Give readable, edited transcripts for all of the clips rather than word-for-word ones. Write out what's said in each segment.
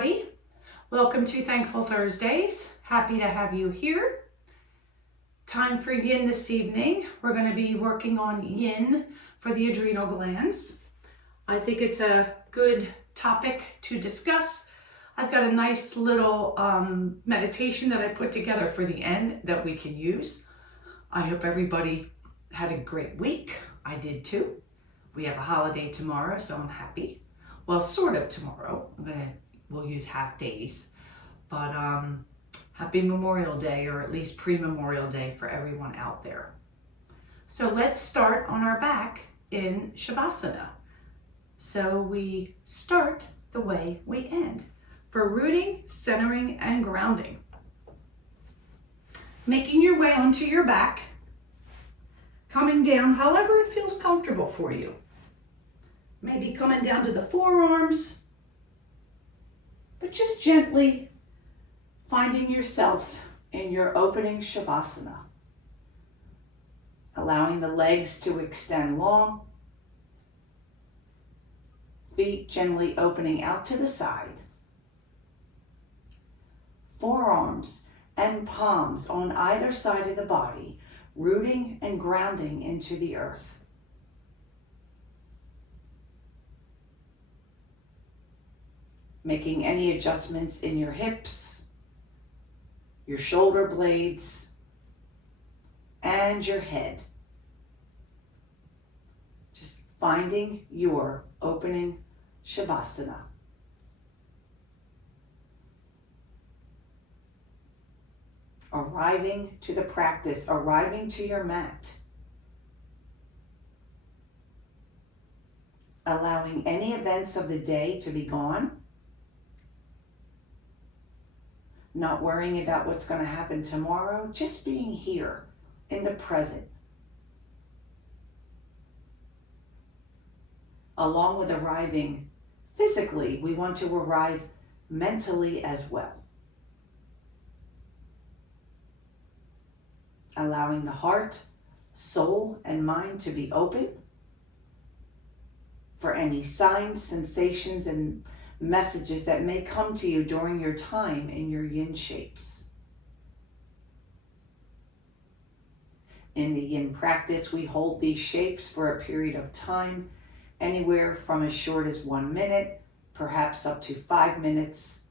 everybody. Welcome to Thankful Thursdays. Happy to have you here. Time for yin this evening. We're going to be working on yin for the adrenal glands. I think it's a good topic to discuss. I've got a nice little meditation that I put together for the end that we can use. I hope everybody had a great week. I did too. We have a holiday tomorrow, so I'm happy. Well, sort of tomorrow. We'll use half days. But happy Memorial Day, or at least pre-Memorial Day for everyone out there. So let's start on our back in Shavasana. So we start the way we end. For rooting, centering, and grounding. Making your way onto your back. Coming down however it feels comfortable for you. Maybe coming down to the forearms. But just gently finding yourself in your opening Shavasana. Allowing the legs to extend long. Feet gently opening out to the side. Forearms and palms on either side of the body, rooting and grounding into the earth. Making any adjustments in your hips, your shoulder blades, and your head. Just finding your opening Shavasana. Arriving to the practice, arriving to your mat. Allowing any events of the day to be gone. Not worrying about what's going to happen tomorrow, just being here in the present. Along with arriving physically, we want to arrive mentally as well. Allowing the heart, soul, and mind to be open for any signs, sensations, and messages that may come to you during your time in your yin shapes. In the yin practice, we hold these shapes for a period of time, anywhere from as short as 1 minute, perhaps up to 5 minutes,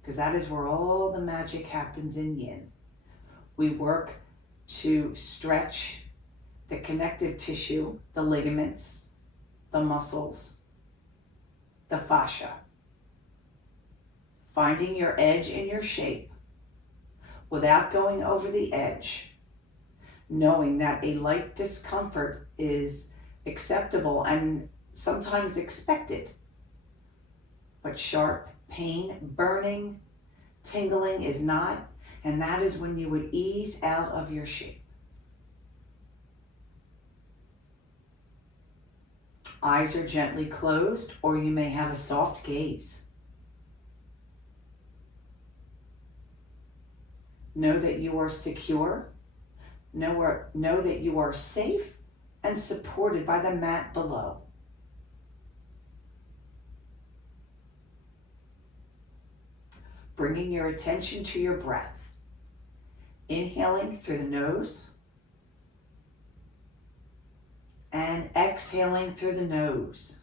because that is where all the magic happens in yin. We work to stretch the connective tissue, the ligaments, the muscles, the fascia. Finding your edge in your shape without going over the edge, knowing that a light discomfort is acceptable and sometimes expected, but sharp pain, burning, tingling is not, and that is when you would ease out of your shape. Eyes are gently closed, or you may have a soft gaze. Know that you are secure. Know that you are safe and supported by the mat below. Bringing your attention to your breath. Inhaling through the nose and exhaling through the nose.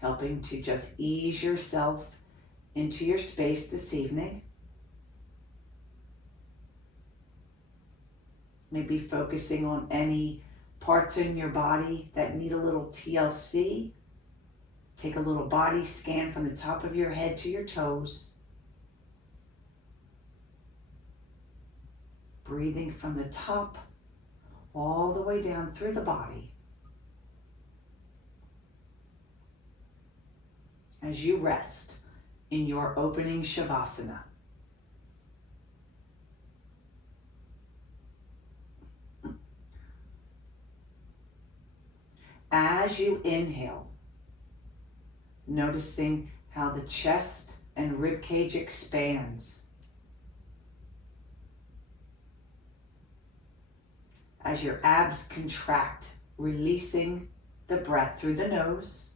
Helping to just ease yourself into your space this evening. Maybe focusing on any parts in your body that need a little TLC. Take a little body scan from the top of your head to your toes. Breathing from the top all the way down through the body. As you rest in your opening Shavasana. As you inhale, noticing how the chest and rib cage expands. As your abs contract releasing the breath through the nose,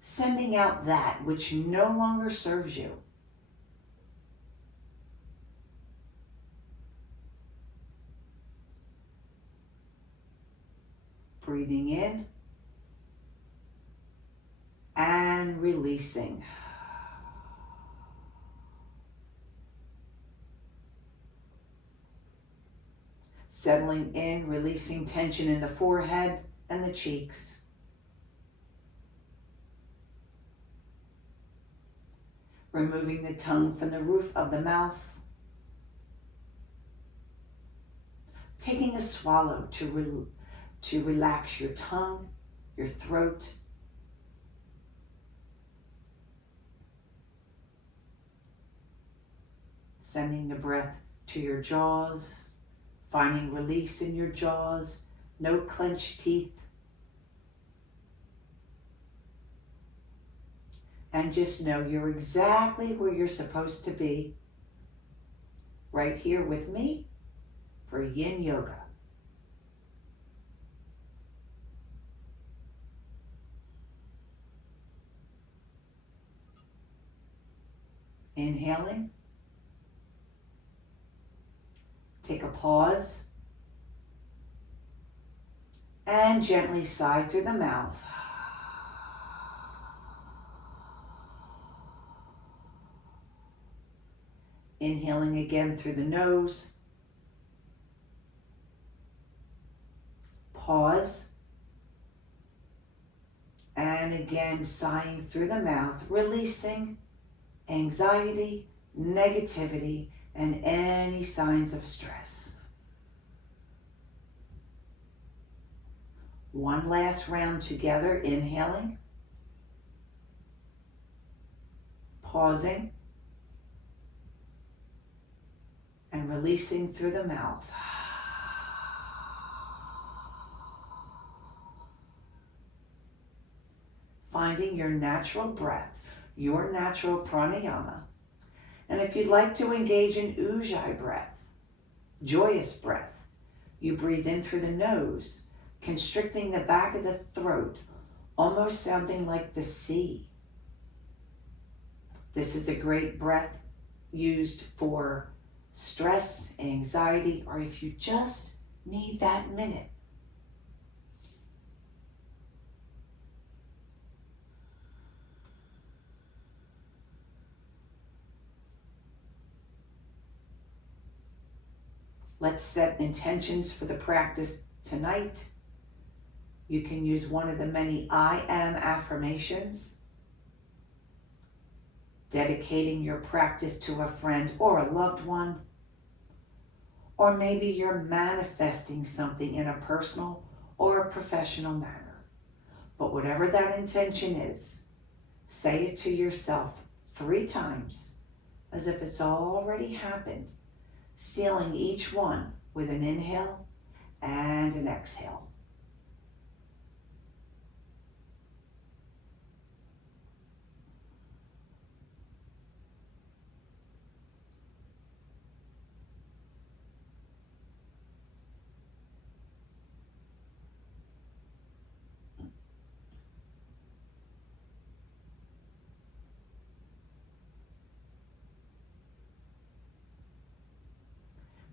sending out that which no longer serves you. Breathing in and releasing. Settling in, releasing tension in the forehead and the cheeks. Removing the tongue from the roof of the mouth. Taking a swallow to relax your tongue, your throat. Sending the breath to your jaws, finding release in your jaws, no clenched teeth. And just know you're exactly where you're supposed to be, right here with me for Yin Yoga. Inhaling. Take a pause. And gently sigh through the mouth. Inhaling again through the nose. Pause. And again, sighing through the mouth, releasing anxiety, negativity, and any signs of stress. One last round together, inhaling, pausing, and releasing through the mouth. Finding your natural breath, your natural pranayama. And if you'd like to engage in ujjayi breath, joyous breath, you breathe in through the nose, constricting the back of the throat, almost sounding like the sea. This is a great breath used for stress, anxiety, or if you just need that minute. Let's set intentions for the practice tonight. You can use one of the many I am affirmations, dedicating your practice to a friend or a loved one, or maybe you're manifesting something in a personal or a professional manner. But whatever that intention is, say it to yourself 3 times as if it's already happened, sealing each one with an inhale and an exhale.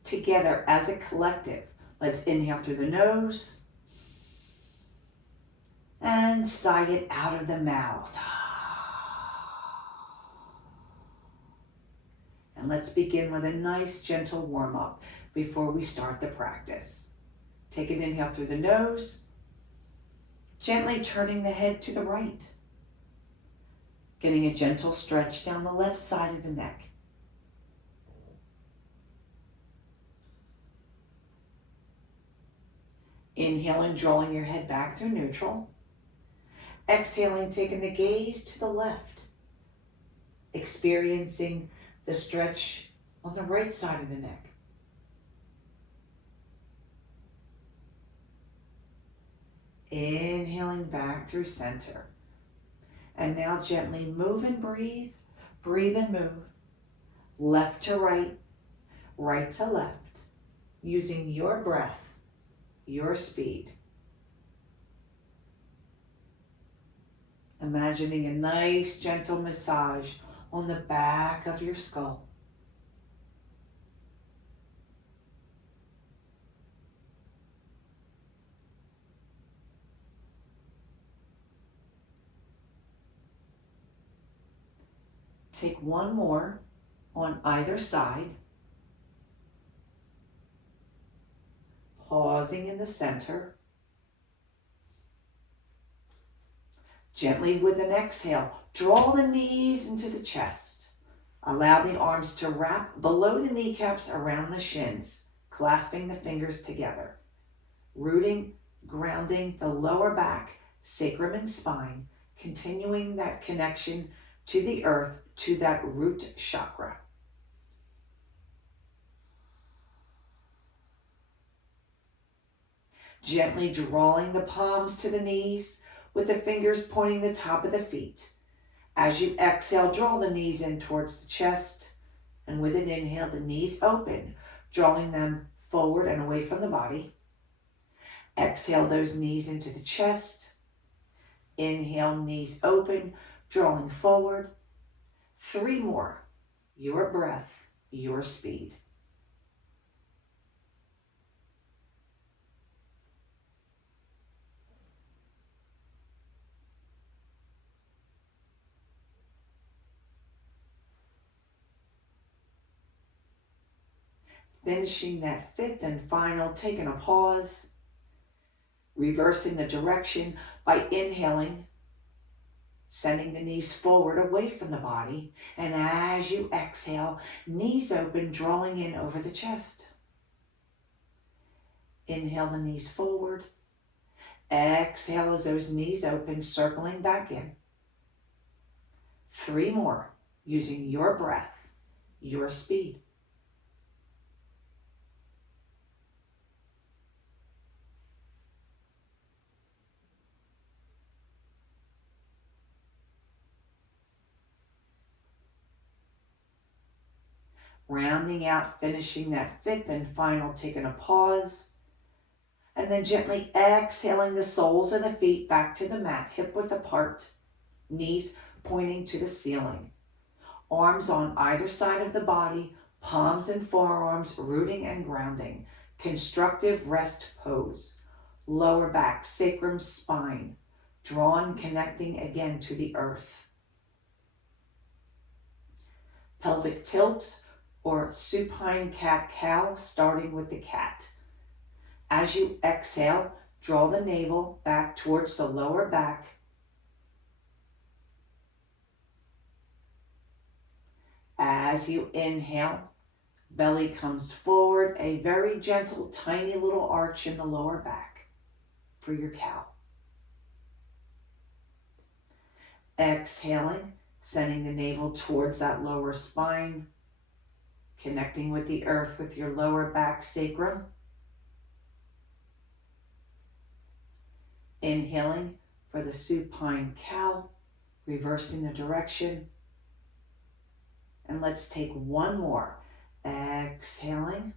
Together as a collective, let's inhale through the nose and sigh it out of the mouth. And let's begin with a nice gentle warm-up before we start the practice. Take an inhale through the nose, gently turning the head to the right, getting a gentle stretch down the left side of the neck. Inhaling, drawing your head back through neutral. Exhaling, taking the gaze to the left. Experiencing the stretch on the right side of the neck. Inhaling back through center. And now gently move and breathe. Breathe and move. Left to right, right to left. Using your breath, your speed. imagining a nice gentle massage on the back of your skull. Take one more on either side, pausing in the center. Gently with an exhale, draw the knees into the chest. Allow the arms to wrap below the kneecaps around the shins, clasping the fingers together. Rooting, grounding the lower back, sacrum and spine, continuing that connection to the earth, to that root chakra. Gently drawing the palms to the knees with the fingers pointing the top of the feet. As you exhale, draw the knees in towards the chest, and with an inhale, the knees open, drawing them forward and away from the body. Exhale those knees into the chest. Inhale, knees open, drawing forward. 3 more. Your breath, your speed. Finishing that 5th and final, taking a pause, reversing the direction by inhaling, sending the knees forward away from the body, and as you exhale, knees open, drawing in over the chest. Inhale the knees forward, exhale as those knees open, circling back in. 3 more, using your breath, your speed. Rounding out, finishing that 5th and final, taking a pause, and then gently exhaling the soles of the feet back to the mat, hip width apart, knees pointing to the ceiling. Arms on either side of the body, palms and forearms rooting and grounding. Constructive rest pose. Lower back, sacrum, spine, drawn, connecting again to the earth. Pelvic tilts or supine cat-cow, starting with the cat. As you exhale, draw the navel back towards the lower back. As you inhale, belly comes forward, a very gentle, tiny little arch in the lower back for your cow. Exhaling, sending the navel towards that lower spine, connecting with the earth with your lower back sacrum. Inhaling for the supine cow, reversing the direction. And let's take one more. Exhaling.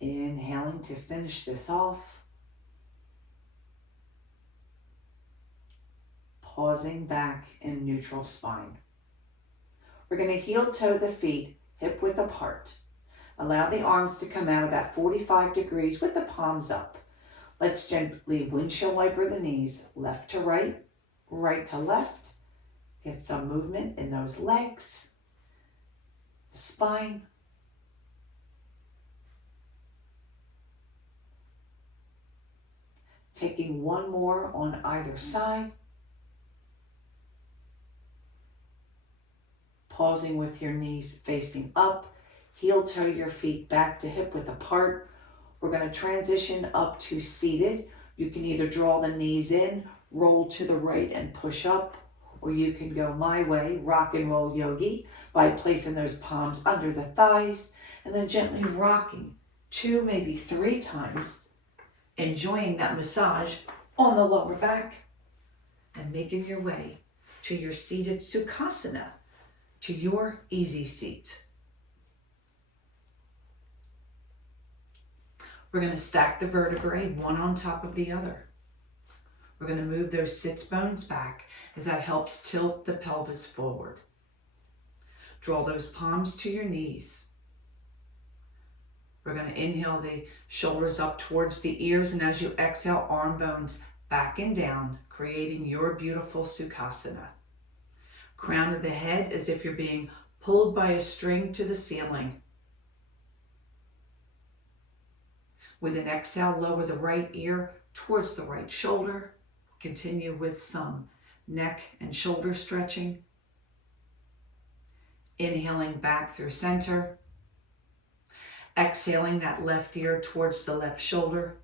Inhaling to finish this off. Pausing back in neutral spine. We're going to heel toe the feet, hip width apart. Allow the arms to come out about 45 degrees with the palms up. Let's gently windshield wiper the knees, left to right, right to left. Get some movement in those legs, the spine. Taking one more on either side. Pausing with your knees facing up, heel toe your feet back to hip width apart. We're going to transition up to seated. You can either draw the knees in, roll to the right and push up, or you can go my way, rock and roll yogi, by placing those palms under the thighs and then gently rocking 2, maybe 3 times, enjoying that massage on the lower back and making your way to your seated Sukhasana, to your easy seat. We're going to stack the vertebrae one on top of the other. We're going to move those sits bones back as that helps tilt the pelvis forward. Draw those palms to your knees. We're going to inhale the shoulders up towards the ears, and as you exhale, arm bones back and down, creating your beautiful Sukhasana. Crown of the head as if you're being pulled by a string to the ceiling. With an exhale, lower the right ear towards the right shoulder. Continue with some neck and shoulder stretching. Inhaling back through center. Exhaling that left ear towards the left shoulder.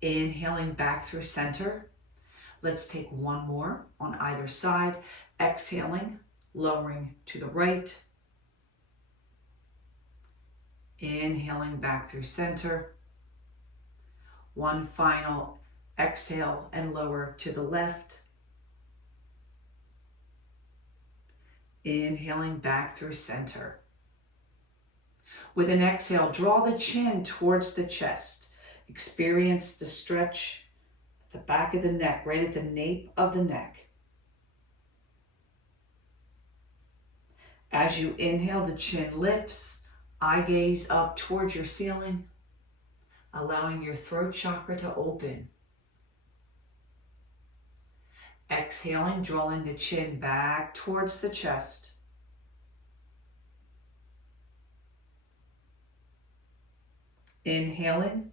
Inhaling back through center. Let's take one more on either side. Exhaling, lowering to the right. Inhaling back through center. One final exhale and lower to the left. Inhaling back through center. With an exhale, draw the chin towards the chest. Experience the stretch at the back of the neck, right at the nape of the neck. As you inhale, the chin lifts, eye gaze up towards your ceiling, allowing your throat chakra to open. Exhaling, drawing the chin back towards the chest. Inhaling,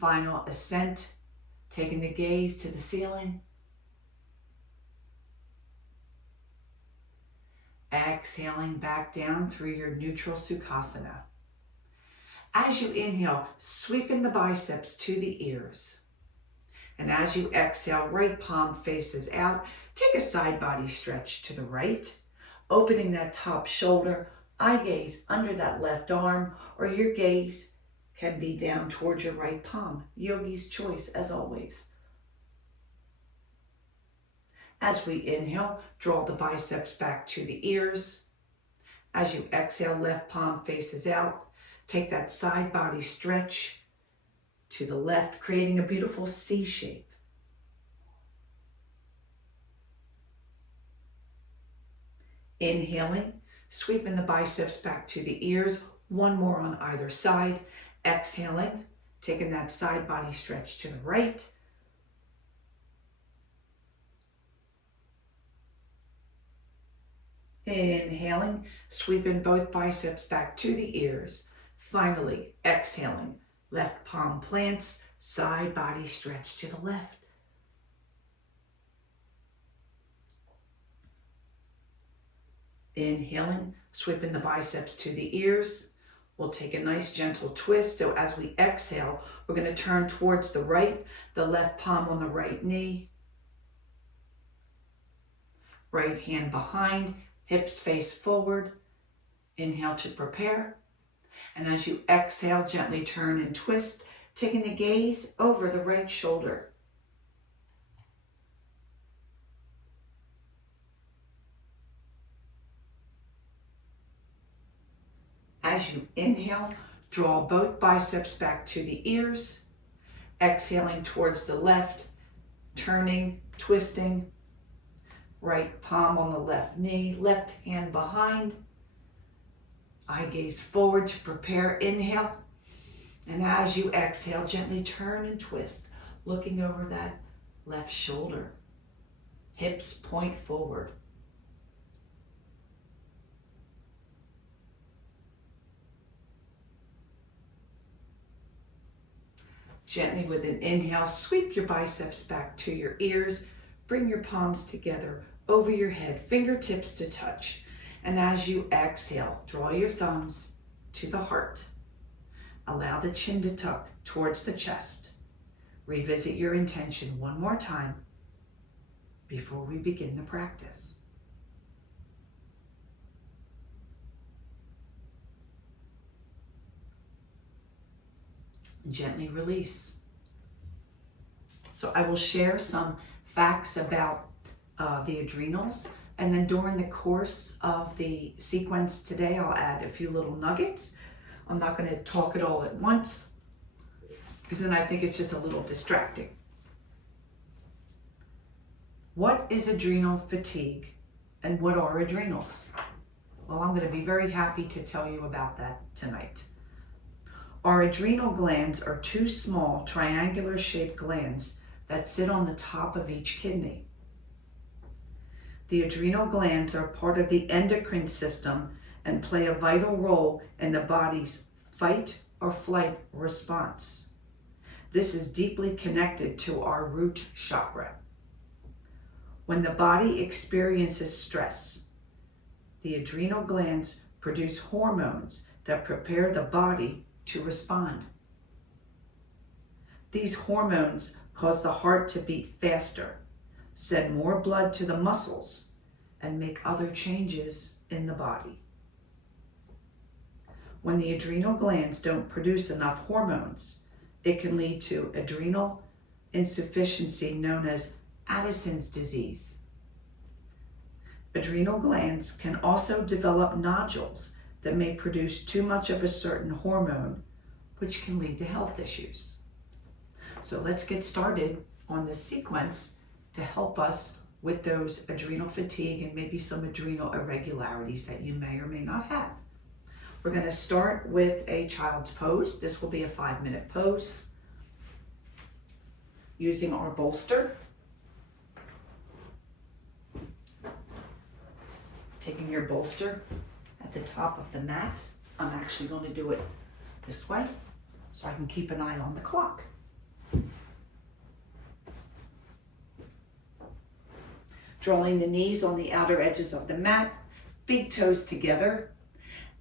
final ascent, taking the gaze to the ceiling. Exhaling back down through your neutral Sukhasana. As you inhale, sweeping the biceps to the ears. And as you exhale, right palm faces out. Take a side body stretch to the right, opening that top shoulder, eye gaze under that left arm, or your gaze can be down towards your right palm. Yogi's choice as always. As we inhale, draw the biceps back to the ears. As you exhale, left palm faces out. Take that side body stretch to the left, creating a beautiful C shape. Inhaling, sweeping the biceps back to the ears. One more on either side. Exhaling, taking that side body stretch to the right. Inhaling, sweeping both biceps back to the ears. Finally, exhaling, left palm plants, side body stretch to the left. Inhaling, sweeping the biceps to the ears. We'll take a nice gentle twist. So as we exhale, we're going to turn towards the right, the left palm on the right knee. Right hand behind, hips face forward. Inhale to prepare. And as you exhale, gently turn and twist, taking the gaze over the right shoulder. As you inhale, draw both biceps back to the ears. Exhaling towards the left, turning, twisting. Right palm on the left knee, left hand behind. Eye gaze forward to prepare. Inhale. And as you exhale, gently turn and twist, looking over that left shoulder. Hips point forward. Gently with an inhale, sweep your biceps back to your ears. Bring your palms together over your head, fingertips to touch. And as you exhale, draw your thumbs to the heart. Allow the chin to tuck towards the chest. Revisit your intention one more time before we begin the practice. Gently release. So I will share some facts about the adrenals, and then during the course of the sequence today, I'll add a few little nuggets I'm not going to talk it all at once because then I think it's just a little distracting. What is adrenal fatigue and what are adrenals? Well, I'm going to be very happy to tell you about that tonight. Our adrenal glands are two small triangular shaped glands that sit on the top of each kidney. The adrenal glands are part of the endocrine system and play a vital role in the body's fight or flight response. This is deeply connected to our root chakra. When the body experiences stress, the adrenal glands produce hormones that prepare the body to respond. These hormones cause the heart to beat faster, send more blood to the muscles, and make other changes in the body. When the adrenal glands don't produce enough hormones, it can lead to adrenal insufficiency known as Addison's disease. Adrenal glands can also develop nodules that may produce too much of a certain hormone, which can lead to health issues. So let's get started on this sequence to help us with those adrenal fatigue and maybe some adrenal irregularities that you may or may not have. We're going to start with a child's pose. This will be a 5-minute pose using our bolster. Taking your bolster at the top of the mat. I'm actually going to do it this way so I can keep an eye on the clock. Drawing the knees on the outer edges of the mat, big toes together.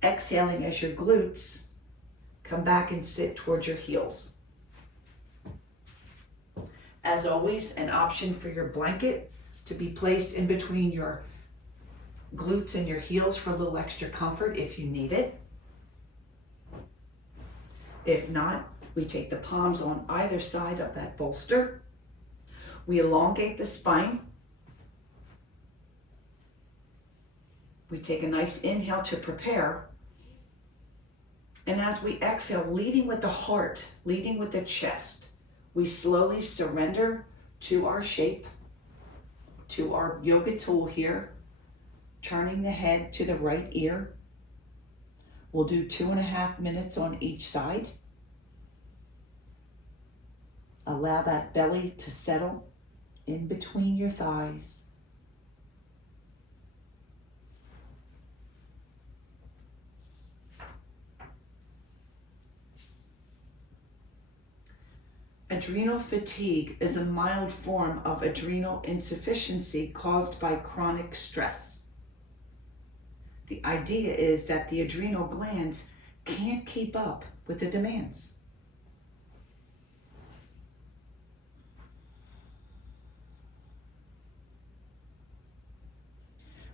Exhaling as your glutes come back and sit towards your heels. As always, an option for your blanket to be placed in between your glutes and your heels for a little extra comfort if you need it. If not, we take the palms on either side of that bolster. We elongate the spine. We take a nice inhale to prepare. And as we exhale, leading with the heart, leading with the chest, we slowly surrender to our shape, to our yoga tool here, turning the head to the right ear. We'll do 2.5 minutes on each side. Allow that belly to settle in between your thighs. Adrenal fatigue is a mild form of adrenal insufficiency caused by chronic stress. The idea is that the adrenal glands can't keep up with the demands.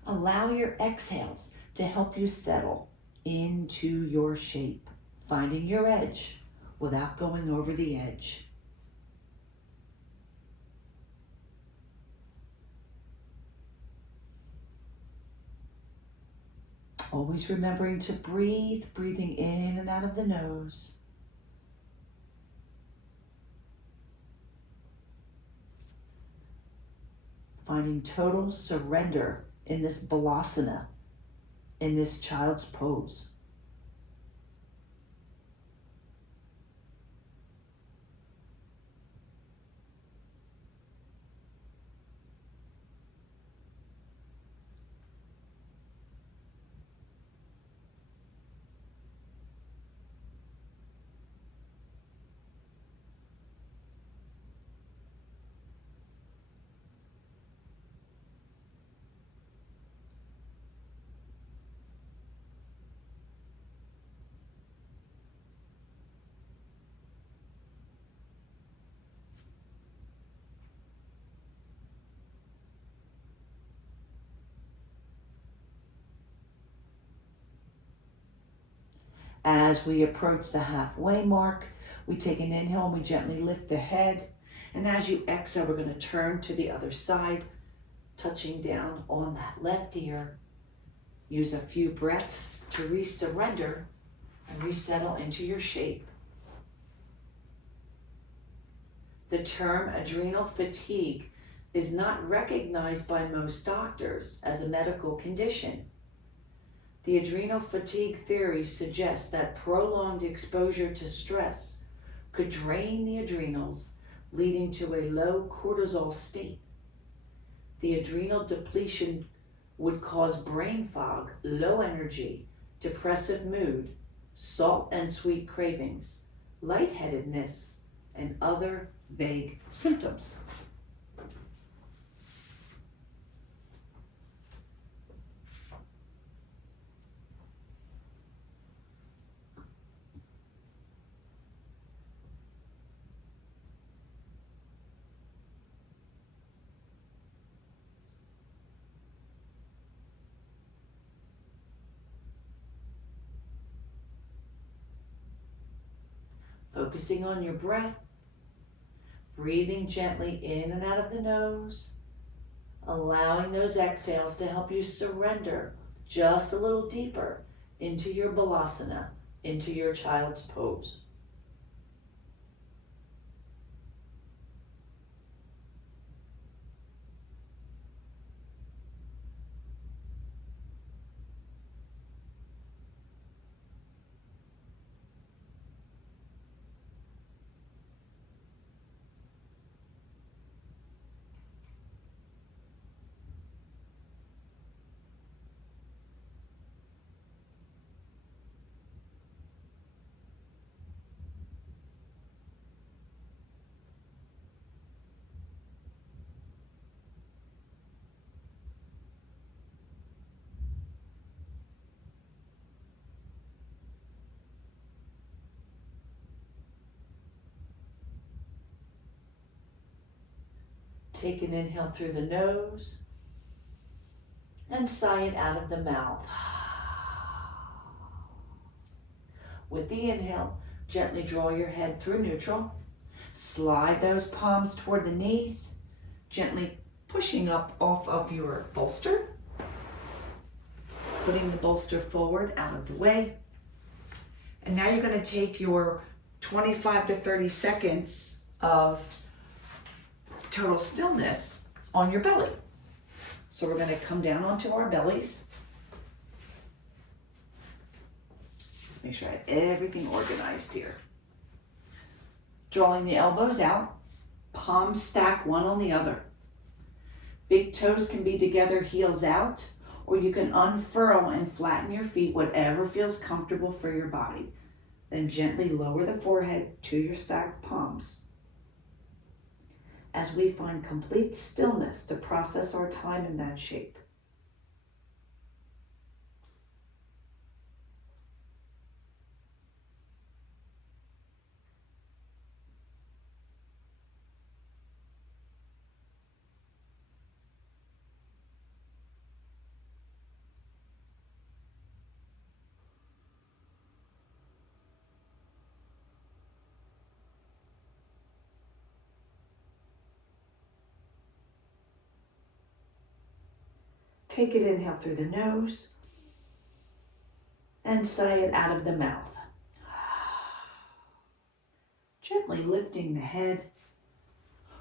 Allow your exhales to help you settle into your shape, finding your edge without going over the edge. Always remembering to breathe, breathing in and out of the nose. Finding total surrender in this balasana, in this child's pose. As we approach the halfway mark, we take an inhale and we gently lift the head. And as you exhale, we're going to turn to the other side, touching down on that left ear. Use a few breaths to re-surrender and resettle into your shape. The term adrenal fatigue is not recognized by most doctors as a medical condition. The adrenal fatigue theory suggests that prolonged exposure to stress could drain the adrenals, leading to a low cortisol state. The adrenal depletion would cause brain fog, low energy, depressive mood, salt and sweet cravings, lightheadedness, and other vague symptoms. Focusing on your breath, breathing gently in and out of the nose, allowing those exhales to help you surrender just a little deeper into your balasana, into your child's pose. Take an inhale through the nose and sigh it out of the mouth. With the inhale, gently draw your head through neutral. Slide those palms toward the knees, gently pushing up off of your bolster. Putting the bolster forward out of the way. And now you're going to take your 25 to 30 seconds of total stillness on your belly. So we're going to come down onto our bellies. Just make sure I have everything organized here. Drawing the elbows out, palms stack one on the other. Big toes can be together, heels out, or you can unfurl and flatten your feet, whatever feels comfortable for your body. Then gently lower the forehead to your stacked palms. As we find complete stillness to process our time in that shape. Take an inhale through the nose and sigh it out of the mouth. Gently lifting the head.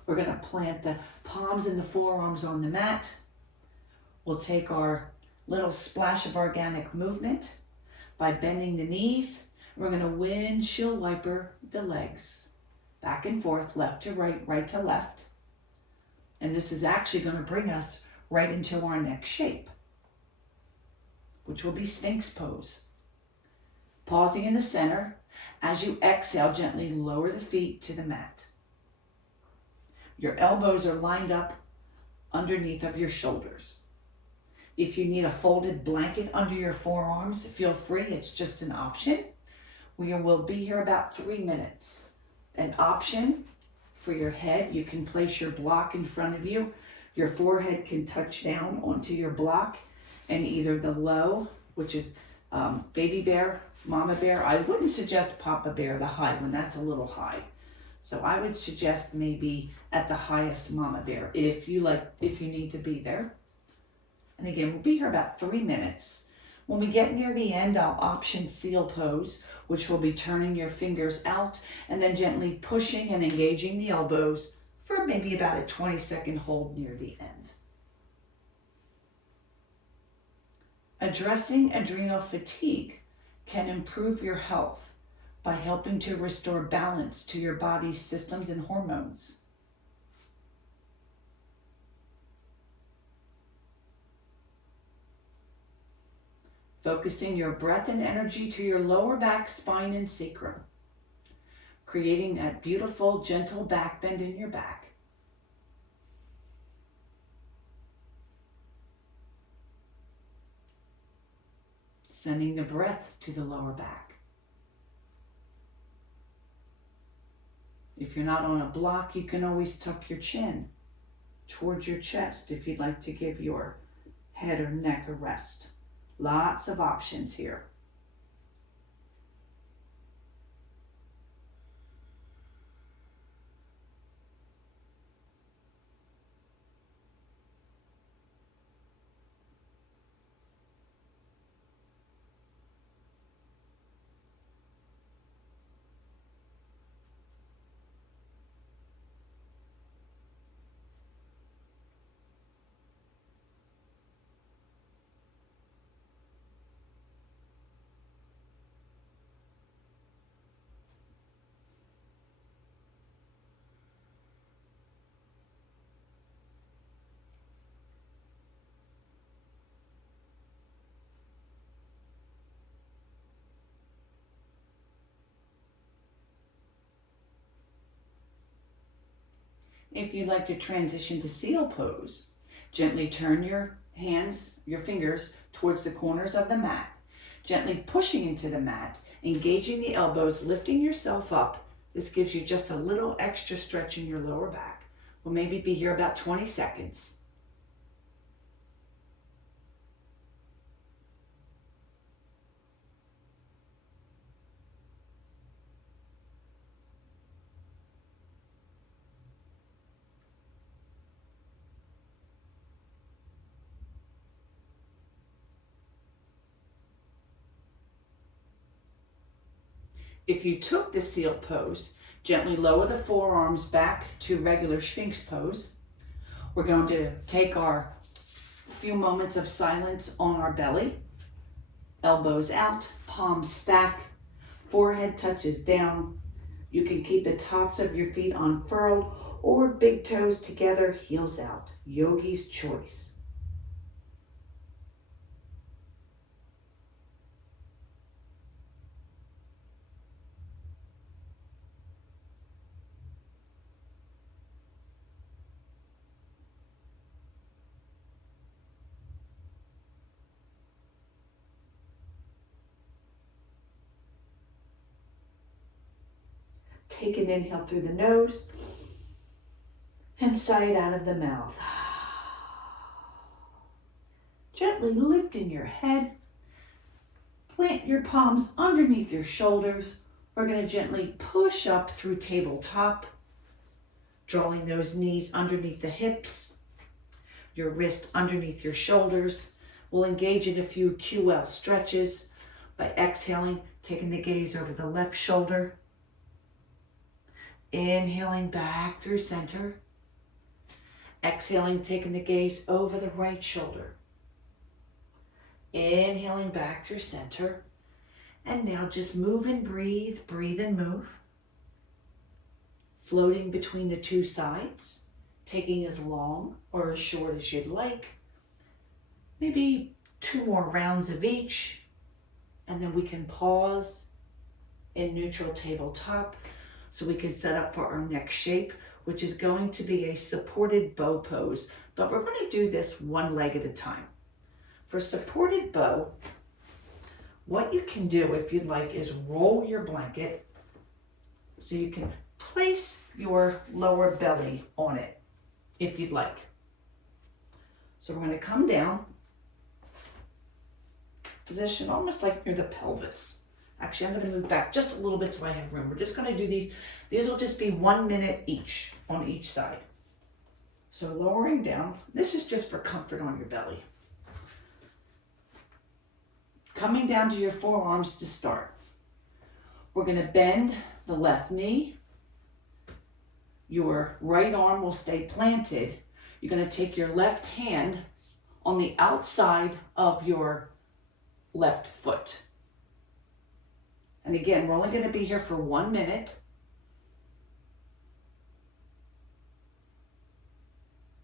We're going to plant the palms and the forearms on the mat. We'll take our little splash of organic movement by bending the knees. We're going to windshield wiper the legs back and forth, left to right, right to left. And this is actually going to bring us right into our next shape, which will be Sphinx pose. Pausing in the center, as you exhale, gently lower the feet to the mat. Your elbows are lined up underneath of your shoulders. If you need a folded blanket under your forearms, feel free, it's just an option. We will be here about 3 minutes. An option for your head, you can place your block in front of you. Your forehead can touch down onto your block, and either the low, which is baby bear, mama bear. I wouldn't suggest papa bear, the high one, that's a little high. So I would suggest maybe at the highest mama bear, if you need to be there. And again, we'll be here about 3 minutes. When we get near the end, I'll option seal pose, which will be turning your fingers out and then gently pushing and engaging the elbows for maybe about a 20-second hold near the end. Addressing adrenal fatigue can improve your health by helping to restore balance to your body's systems and hormones. Focusing your breath and energy to your lower back, spine, and sacrum, creating that beautiful, gentle back bend in your back. Sending the breath to the lower back. If you're not on a block, you can always tuck your chin towards your chest if you'd like to give your head or neck a rest. Lots of options here. If you'd like to transition to seal pose, gently turn your hands, your fingers towards the corners of the mat, gently pushing into the mat, engaging the elbows, lifting yourself up. This gives you just a little extra stretch in your lower back. We'll maybe be here about 20 seconds. If you took the seal pose, gently lower the forearms back to regular Sphinx pose. We're going to take our few moments of silence on our belly. Elbows out, palms stack, forehead touches down. You can keep the tops of your feet unfurled or big toes together, heels out. Yogi's choice. Take an inhale through the nose and sigh it out of the mouth. Gently lifting your head, plant your palms underneath your shoulders. We're going to gently push up through tabletop, drawing those knees underneath the hips, your wrist underneath your shoulders. We'll engage in a few QL stretches by exhaling, taking the gaze over the left shoulder. Inhaling back through center. Exhaling, taking the gaze over the right shoulder. Inhaling back through center. And now just move and breathe, breathe and move. Floating between the two sides, taking as long or as short as you'd like. Maybe 2 more rounds of each. And then we can pause in neutral tabletop. So we can set up for our next shape, which is going to be a supported bow pose, but we're going to do this one leg at a time. For supported bow, what you can do if you'd like is roll your blanket so you can place your lower belly on it if you'd like. So we're going to come down, position almost like near the pelvis. Actually, I'm going to move back just a little bit so I have room. We're just going to do these. These will just be 1 minute each on each side. So lowering down. This is just for comfort on your belly. Coming down to your forearms to start. We're going to bend the left knee. Your right arm will stay planted. You're going to take your left hand on the outside of your left foot. And again, we're only going to be here for 1 minute.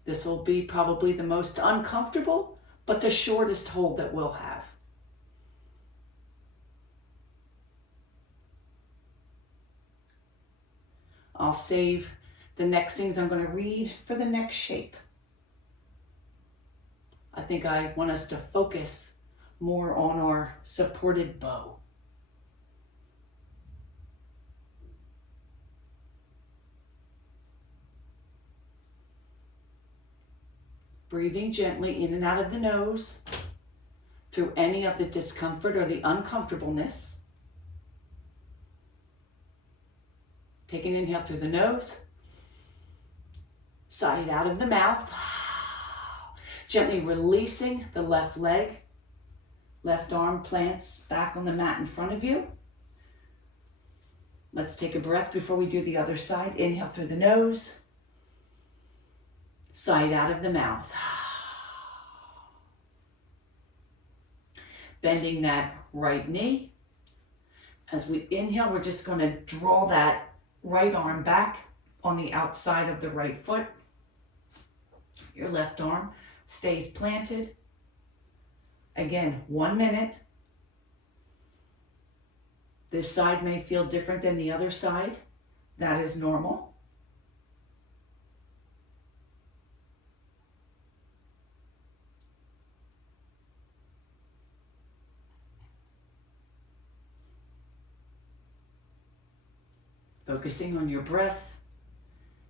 This will be probably the most uncomfortable, but the shortest hold that we'll have. I'll save the next things I'm going to read for the next shape. I think I want us to focus more on our supported bow. Breathing gently in and out of the nose through any of the discomfort or the uncomfortableness. Take an inhale through the nose, sigh it out of the mouth. Gently releasing the left leg. Left arm plants back on the mat in front of you. Let's take a breath before we do the other side. Inhale through the nose, sigh it out of the mouth. Bending that right knee. As we inhale, we're just going to draw that right arm back on the outside of the right foot. Your left arm stays planted. Again, 1 minute. This side may feel different than the other side. That is normal. Focusing on your breath,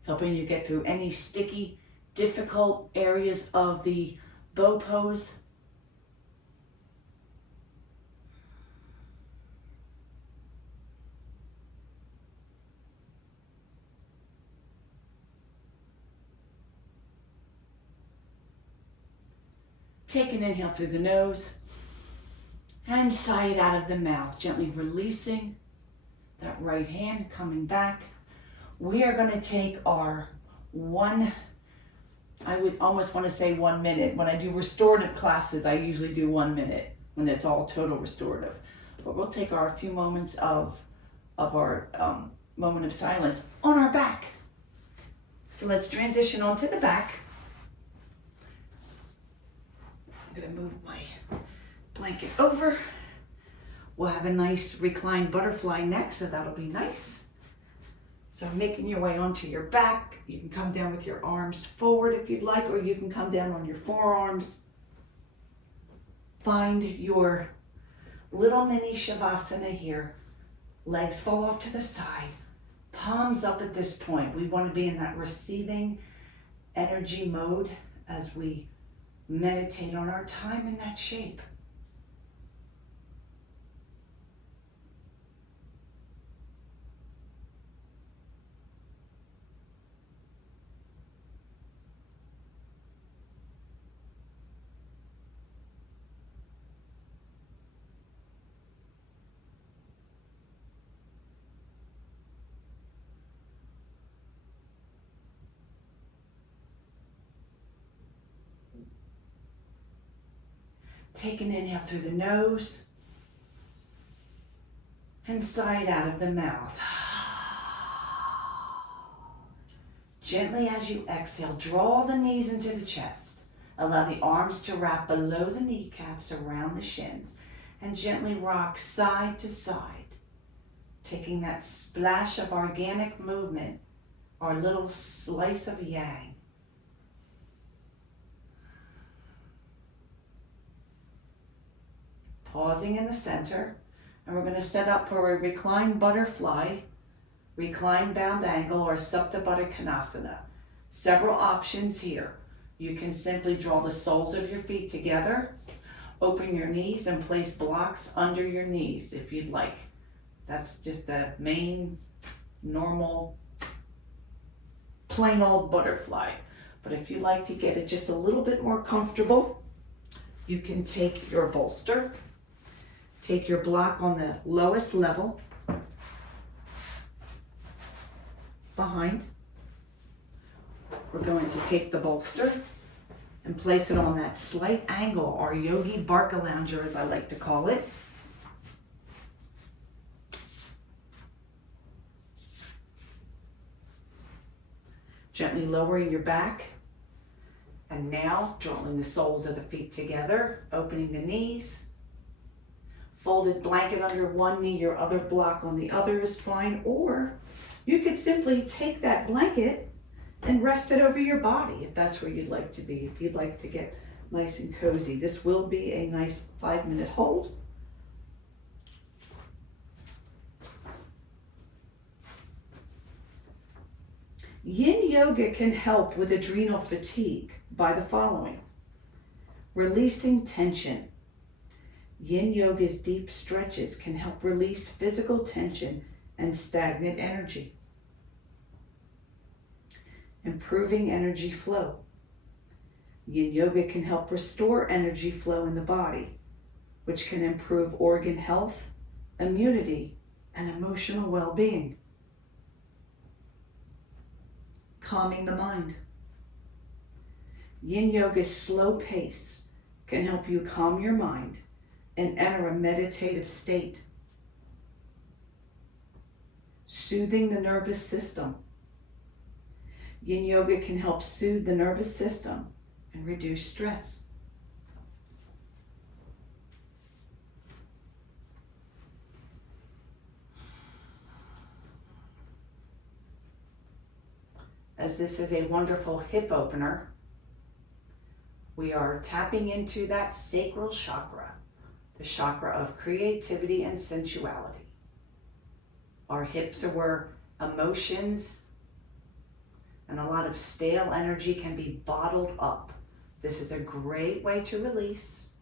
helping you get through any sticky, difficult areas of the bow pose. Take an inhale through the nose and sigh it out of the mouth, gently releasing that right hand, coming back. We are going to take our I would almost want to say 1 minute. When I do restorative classes, I usually do 1 minute when it's all total restorative. But we'll take our few moments of our moment of silence on our back. So let's transition onto the back. I'm going to move my blanket over. We'll have a nice reclined butterfly neck, so that'll be nice. So making your way onto your back. You can come down with your arms forward if you'd like, or you can come down on your forearms. Find your little mini Shavasana here. Legs fall off to the side. Palms up at this point. We want to be in that receiving energy mode as we meditate on our time in that shape. Take an inhale through the nose and sigh it out of the mouth. Gently as you exhale, draw the knees into the chest. Allow the arms to wrap below the kneecaps around the shins and gently rock side to side, taking that splash of organic movement or little slice of yang. Pausing in the center, and we're going to set up for a reclined butterfly, reclined bound angle, or Supta Baddha Konasana. Several options here. You can simply draw the soles of your feet together, open your knees, and place blocks under your knees if you'd like. That's just the main, normal, plain old butterfly. But if you'd like to get it just a little bit more comfortable, you can take your bolster Take your block on the lowest level behind. We're going to take the bolster and place it on that slight angle, our yogi barca lounger as I like to call it. Gently lowering your back. And now drawing the soles of the feet together, opening the knees. Folded blanket under one knee, your other block on the other is fine. Or you could simply take that blanket and rest it over your body if that's where you'd like to be, if you'd like to get nice and cozy. This will be a nice 5-minute hold. Yin Yoga can help with adrenal fatigue by the following. Releasing tension. Yin Yoga's deep stretches can help release physical tension and stagnant energy. Improving energy flow. Yin Yoga can help restore energy flow in the body, which can improve organ health, immunity, and emotional well-being. Calming the mind. Yin Yoga's slow pace can help you calm your mind and enter a meditative state. Soothing the nervous system. Yin Yoga can help soothe the nervous system and reduce stress. As this is a wonderful hip opener, we are tapping into that sacral chakra, the chakra of creativity and sensuality. Our hips are where emotions and a lot of stale energy can be bottled up. This is a great way to release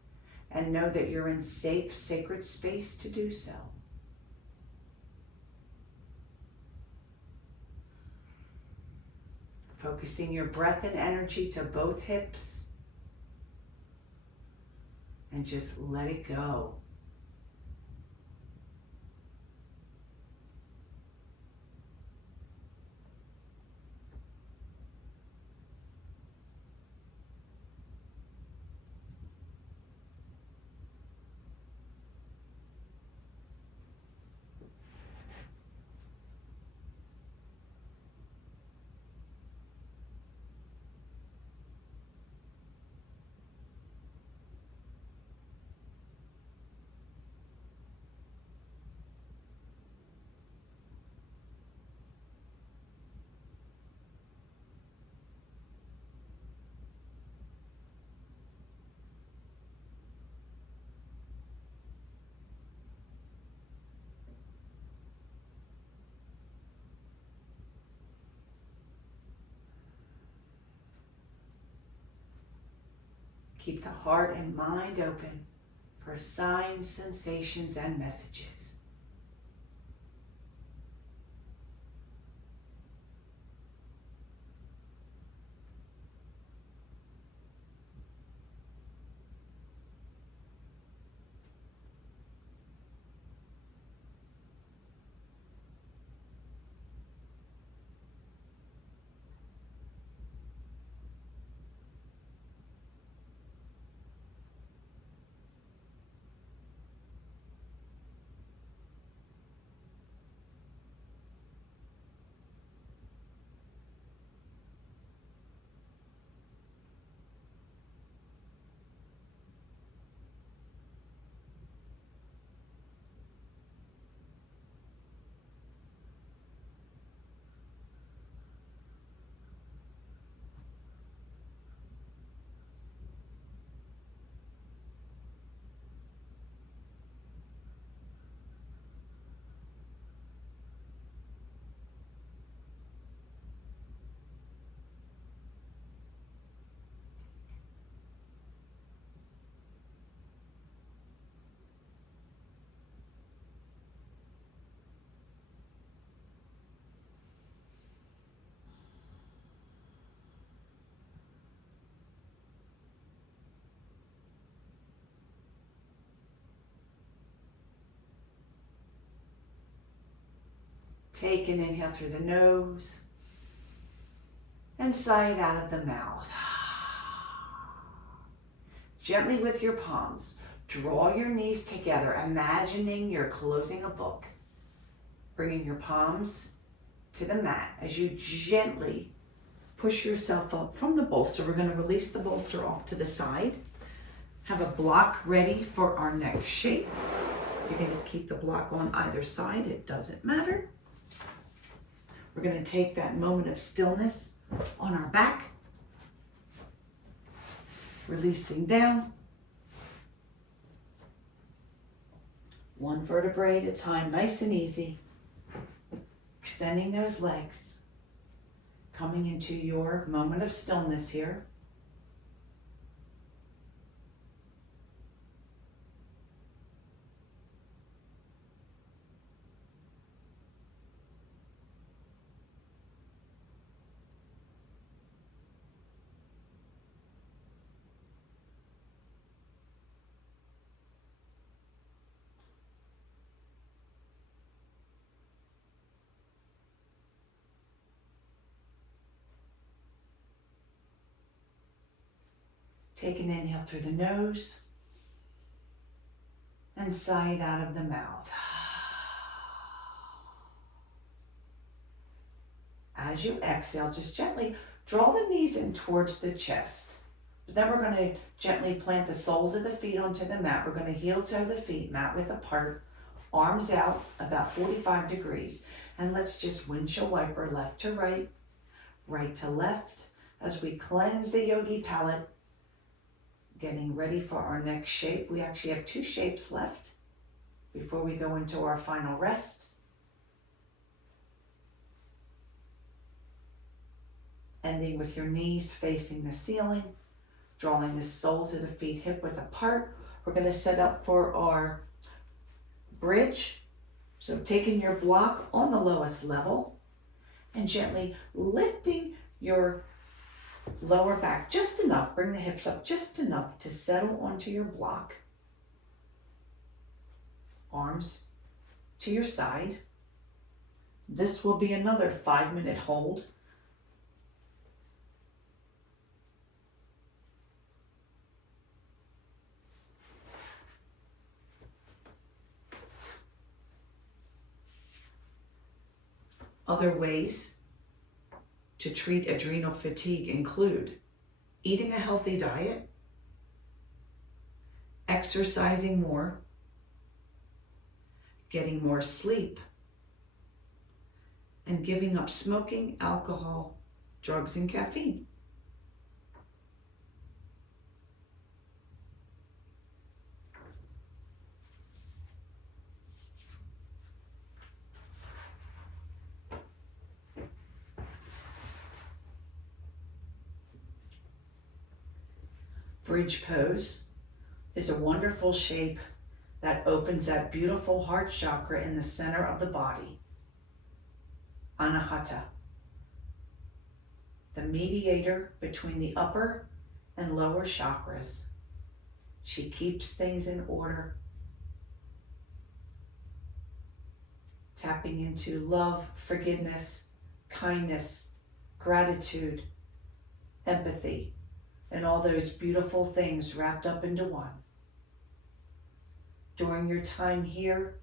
and know that you're in safe, sacred space to do so. Focusing your breath and energy to both hips and just let it go. Keep the heart and mind open for signs, sensations, and messages. Take an inhale through the nose and sigh it out of the mouth. Gently with your palms, draw your knees together, imagining you're closing a book. Bringing your palms to the mat as you gently push yourself up from the bolster. We're going to release the bolster off to the side. Have a block ready for our next shape. You can just keep the block on either side, it doesn't matter. We're going to take that moment of stillness on our back, releasing down. One vertebrae at a time, nice and easy. Extending those legs, coming into your moment of stillness here. Take an inhale through the nose and sigh it out of the mouth. As you exhale, just gently draw the knees in towards the chest. But then we're going to gently plant the soles of the feet onto the mat. We're going to heel toe the feet, mat width apart, arms out about 45 degrees. And let's just windshield wiper left to right, right to left as we cleanse the yogi palate. Getting ready for our next shape. We actually have 2 shapes left before we go into our final rest. Ending with your knees facing the ceiling, drawing the soles of the feet hip width apart. We're going to set up for our bridge. So taking your block on the lowest level and gently lifting your lower back just enough, bring the hips up just enough to settle onto your block. Arms to your side. This will be another 5-minute hold. Other ways to treat adrenal fatigue include eating a healthy diet, exercising more, getting more sleep, and giving up smoking, alcohol, drugs, and caffeine. Bridge pose is a wonderful shape that opens that beautiful heart chakra in the center of the body. Anahata, the mediator between the upper and lower chakras. She keeps things in order, tapping into love, forgiveness, kindness, gratitude, empathy, and all those beautiful things wrapped up into one. During your time here,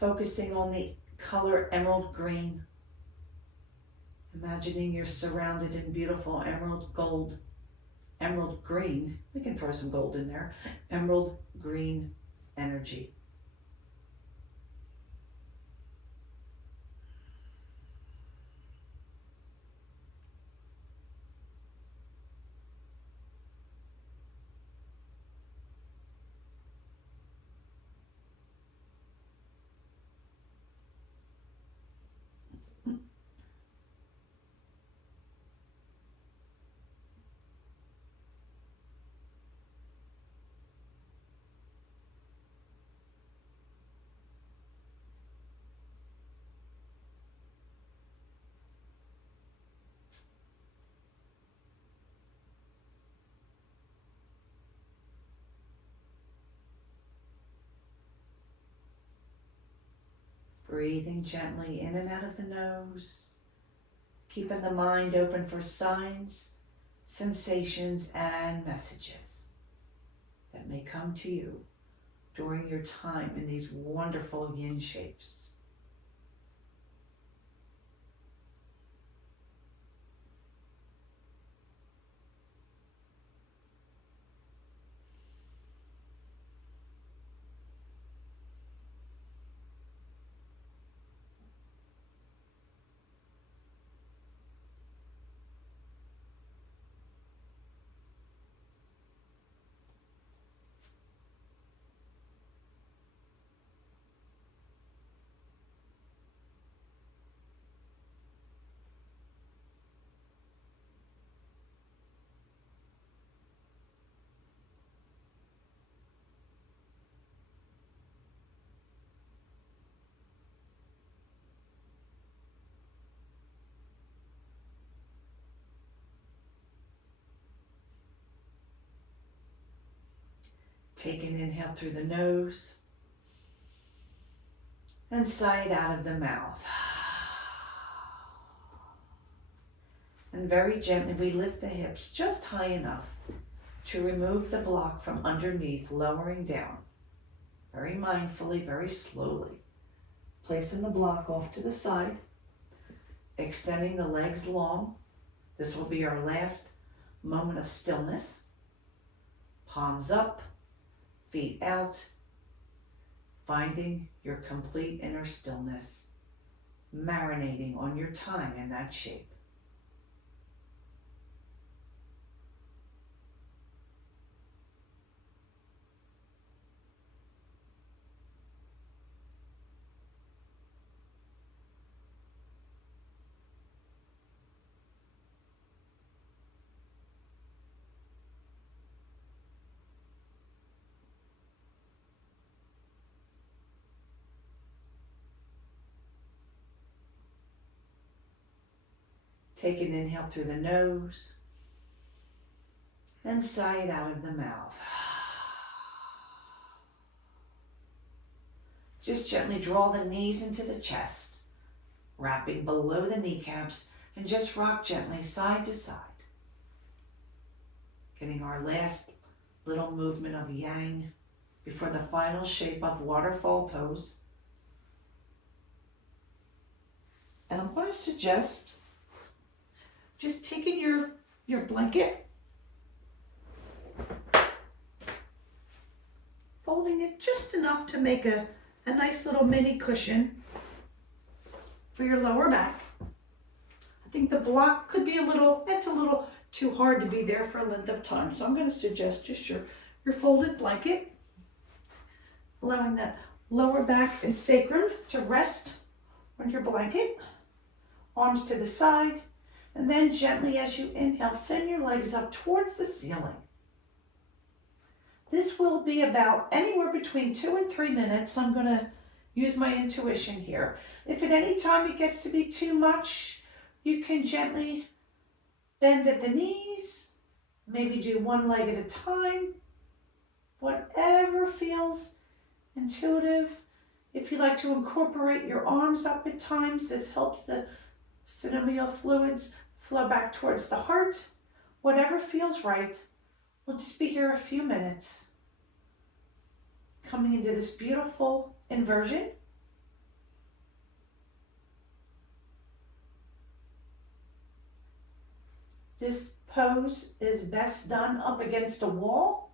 focusing on the color emerald green, imagining you're surrounded in beautiful emerald gold, emerald green, we can throw some gold in there, emerald green energy. Breathing gently in and out of the nose, keeping the mind open for signs, sensations, and messages that may come to you during your time in these wonderful yin shapes. Take an inhale through the nose and sigh it out of the mouth. And very gently we lift the hips just high enough to remove the block from underneath, lowering down. Very mindfully, very slowly. Placing the block off to the side, extending the legs long. This will be our last moment of stillness. Palms up, feet out, finding your complete inner stillness, marinating on your time in that shape. Take an inhale through the nose and sigh it out of the mouth. Just gently draw the knees into the chest, wrapping below the kneecaps, and just rock gently side to side. Getting our last little movement of yang before the final shape of waterfall pose. And I'm going to suggest just taking your blanket, folding it just enough to make a nice little mini cushion for your lower back. I think the block could be it's a little too hard to be there for a length of time. So I'm going to suggest just your folded blanket, allowing that lower back and sacrum to rest on your blanket, arms to the side. And then gently as you inhale, send your legs up towards the ceiling. This will be about anywhere between 2 and 3 minutes. I'm going to use my intuition here. If at any time it gets to be too much, you can gently bend at the knees, maybe do one leg at a time, whatever feels intuitive. If you like to incorporate your arms up at times, this helps the synovial fluids flow back towards the heart. Whatever feels right. We'll just be here a few minutes. Coming into this beautiful inversion. This pose is best done up against a wall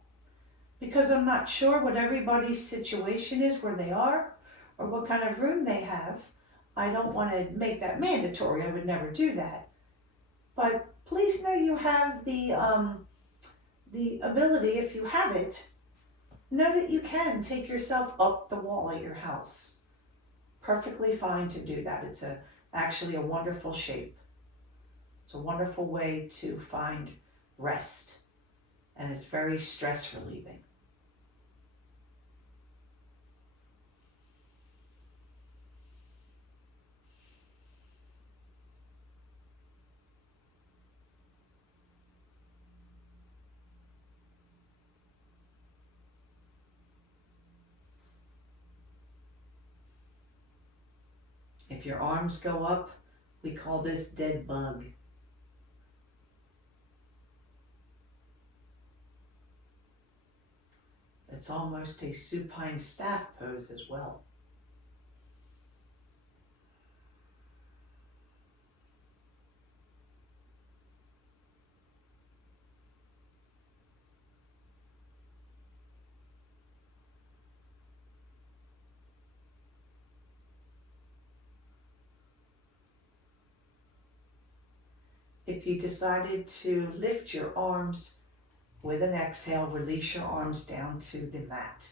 because I'm not sure what everybody's situation is, where they are, or what kind of room they have. I don't want to make that mandatory. I would never do that. But please know you have the ability, if you have it, know that you can take yourself up the wall at your house. Perfectly fine to do that. It's actually a wonderful shape. It's a wonderful way to find rest, and it's very stress relieving. If your arms go up, we call this dead bug. It's almost a supine staff pose as well. If you decided to lift your arms with an exhale, release your arms down to the mat.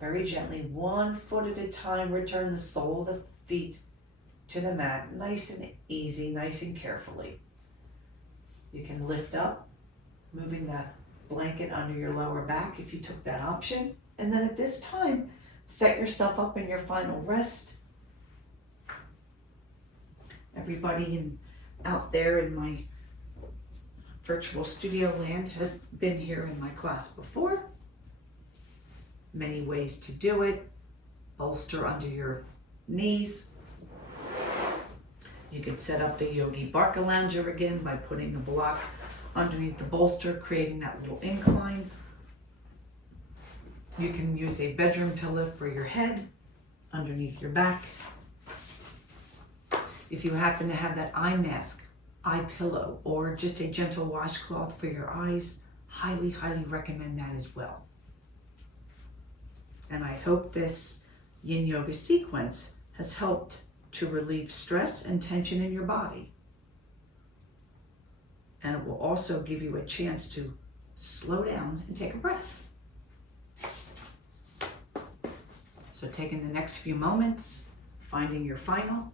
Very gently, 1 foot at a time, return the sole of the feet to the mat, nice and easy, nice and carefully. You can lift up, moving that blanket under your lower back if you took that option. And then at this time, set yourself up in your final rest. Everybody out there in my virtual studio land has been here in my class before. Many ways to do it. Bolster under your knees. You can set up the Yogi Barca Lounger again by putting the block underneath the bolster, creating that little incline. You can use a bedroom pillow for your head underneath your back. If you happen to have that eye mask, eye pillow, or just a gentle washcloth for your eyes, highly, highly recommend that as well. And I hope this Yin Yoga sequence has helped to relieve stress and tension in your body. And it will also give you a chance to slow down and take a breath. So taking the next few moments, finding your final.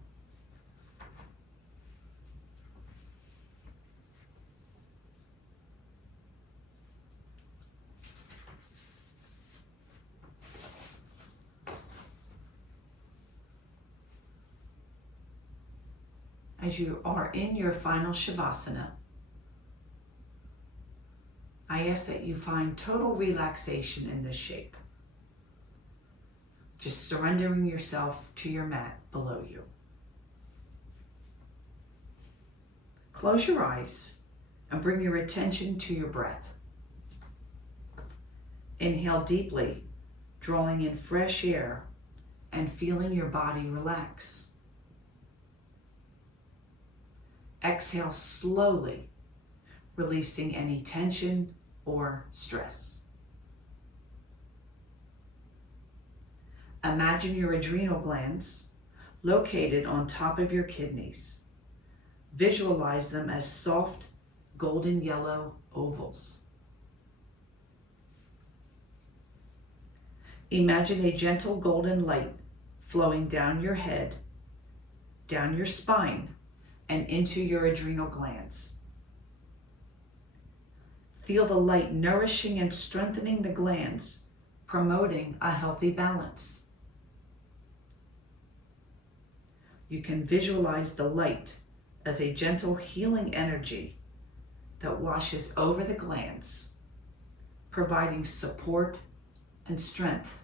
As you are in your final Shavasana, I ask that you find total relaxation in this shape. Just surrendering yourself to your mat below you. Close your eyes and bring your attention to your breath. Inhale deeply, drawing in fresh air and feeling your body relax. Exhale slowly, releasing any tension or stress. Imagine your adrenal glands located on top of your kidneys. Visualize them as soft, golden yellow ovals. Imagine a gentle golden light flowing down your head, down your spine, and into your adrenal glands. Feel the light nourishing and strengthening the glands, promoting a healthy balance. You can visualize the light as a gentle healing energy that washes over the glands, providing support and strength.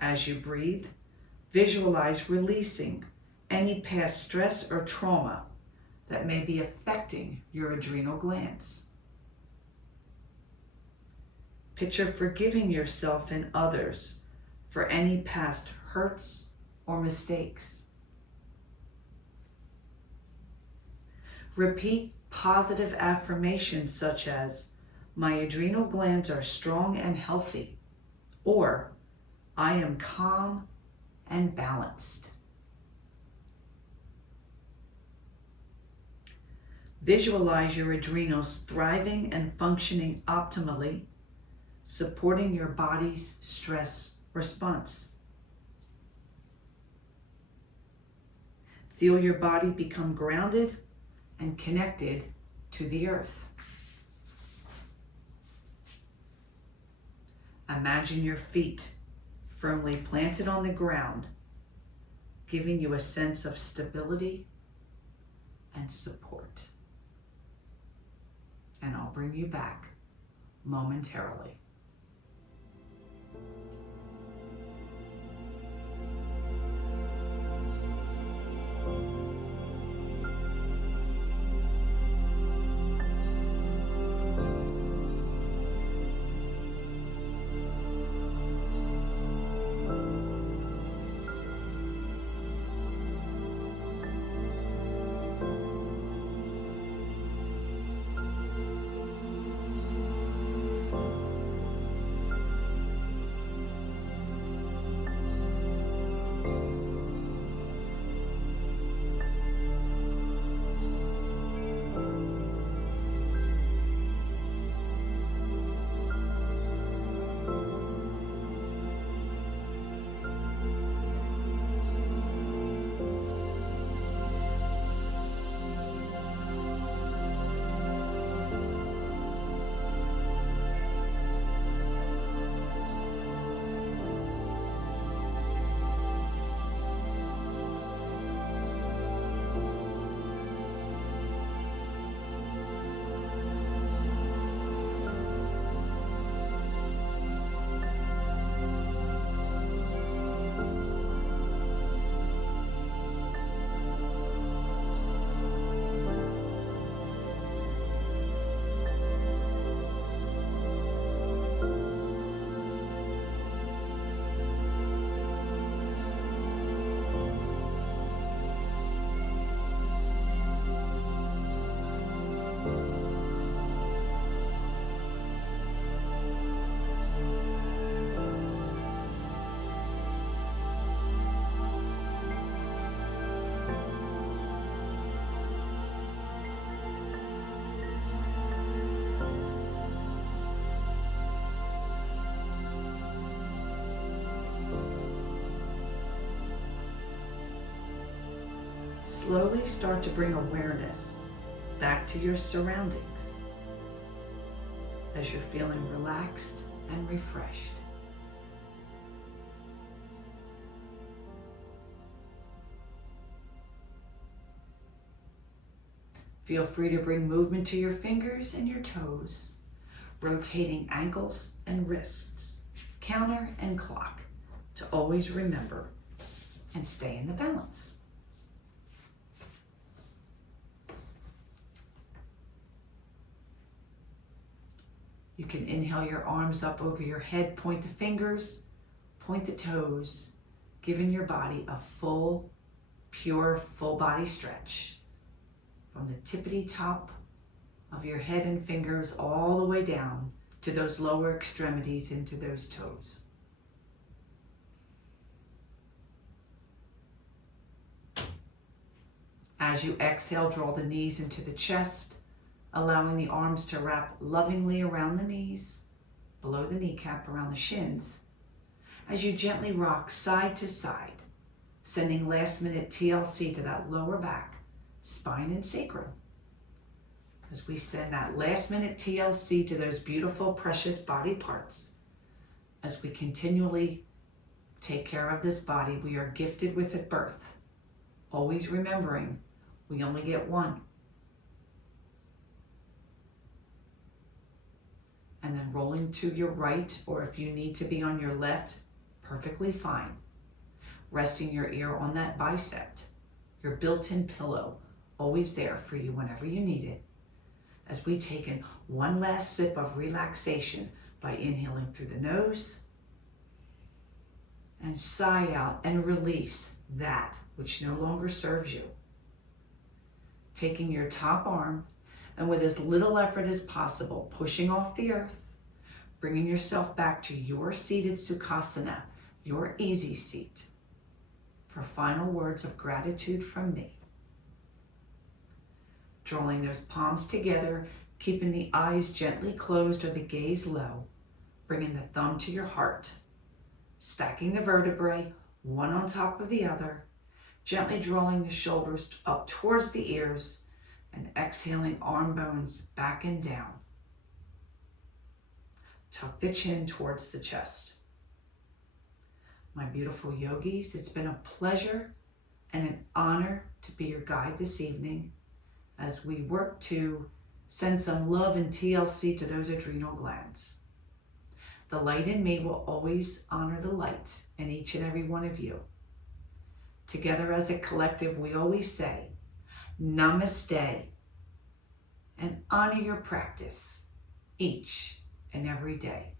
As you breathe, visualize releasing any past stress or trauma that may be affecting your adrenal glands. Picture forgiving yourself and others for any past hurts or mistakes. Repeat positive affirmations such as, "My adrenal glands are strong and healthy," or "I am calm and balanced." Visualize your adrenals thriving and functioning optimally, supporting your body's stress response. Feel your body become grounded and connected to the earth. Imagine your feet firmly planted on the ground, giving you a sense of stability and support. And I'll bring you back momentarily. slowly start to bring awareness back to your surroundings as you're feeling relaxed and refreshed. Feel free to bring movement to your fingers and your toes, rotating ankles and wrists, counter and clock, to always remember and stay in the balance. You can inhale your arms up over your head, point the fingers, point the toes, giving your body a full, pure, full body stretch from the tippity top of your head and fingers all the way down to those lower extremities into those toes. As you exhale, draw the knees into the chest, allowing the arms to wrap lovingly around the knees, below the kneecap, around the shins, as you gently rock side to side, sending last minute TLC to that lower back, spine and sacrum. As we send that last minute TLC to those beautiful, precious body parts, as we continually take care of this body we are gifted with at birth, always remembering we only get one. And then rolling to your right, or if you need to be on your left, perfectly fine. Resting your ear on that bicep, your built-in pillow, always there for you whenever you need it. As we take in one last sip of relaxation by inhaling through the nose and sigh out and release that which no longer serves you. Taking your top arm and with as little effort as possible, pushing off the earth, bringing yourself back to your seated Sukhasana, your easy seat, for final words of gratitude from me. Drawing those palms together, keeping the eyes gently closed or the gaze low, bringing the thumb to your heart, stacking the vertebrae, one on top of the other, gently drawing the shoulders up towards the ears, and exhaling arm bones back and down. Tuck the chin towards the chest. My beautiful yogis, it's been a pleasure and an honor to be your guide this evening as we work to send some love and TLC to those adrenal glands. The light in me will always honor the light in each and every one of you. Together as a collective, we always say, Namaste, and honor your practice each and every day.